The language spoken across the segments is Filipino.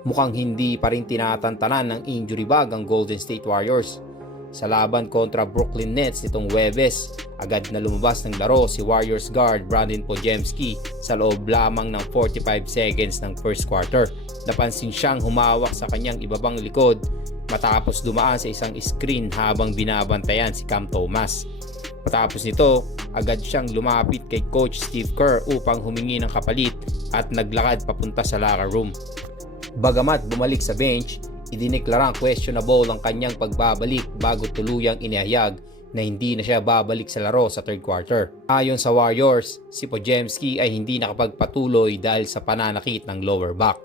Mukhang hindi pa rin tinatantanan ng injury bug ang Golden State Warriors. Sa laban kontra Brooklyn Nets nitong Webes, agad na lumabas ng laro si Warriors guard Brandon Pojemski sa loob lamang ng 45 seconds ng first quarter. Napansin siyang humawak sa kanyang ibabang likod matapos dumaan sa isang screen habang binabantayan si Cam Thomas. Matapos nito, agad siyang lumapit kay Coach Steve Kerr upang humingi ng kapalit at naglakad papunta sa locker room. Bagamat bumalik sa bench, idineklarang questionable ang kanyang pagbabalik bago tuluyang inihayag na hindi na siya babalik sa laro sa third quarter. Ayon sa Warriors, si Pojemski ay hindi nakapagpatuloy dahil sa pananakit ng lower back.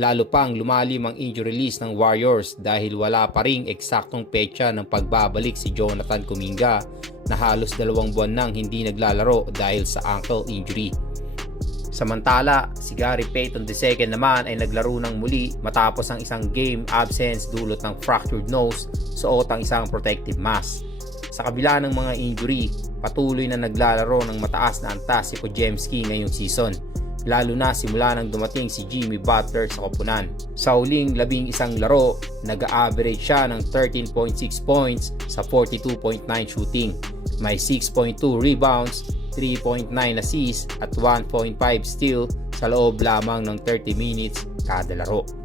Lalo pang lumalim ang injury list ng Warriors dahil wala pa ring eksaktong petsa ng pagbabalik si Jonathan Kuminga na halos dalawang buwan nang hindi naglalaro dahil sa ankle injury. Samantala, si Gary Payton II naman ay naglaro ng muli matapos ang isang game absence dulot ng fractured nose, suot ang isang protective mask. Sa kabila ng mga injury, patuloy na naglalaro ng mataas na antas si Pojemski ngayong season, lalo na simula nang dumating si Jimmy Butler sa koponan. Sa huling labing isang laro, nag-average siya ng 13.6 points sa 42.9 shooting, may 6.2 rebounds, 3.9 assists at 1.5 steal sa loob lamang ng 30 minutes kada laro.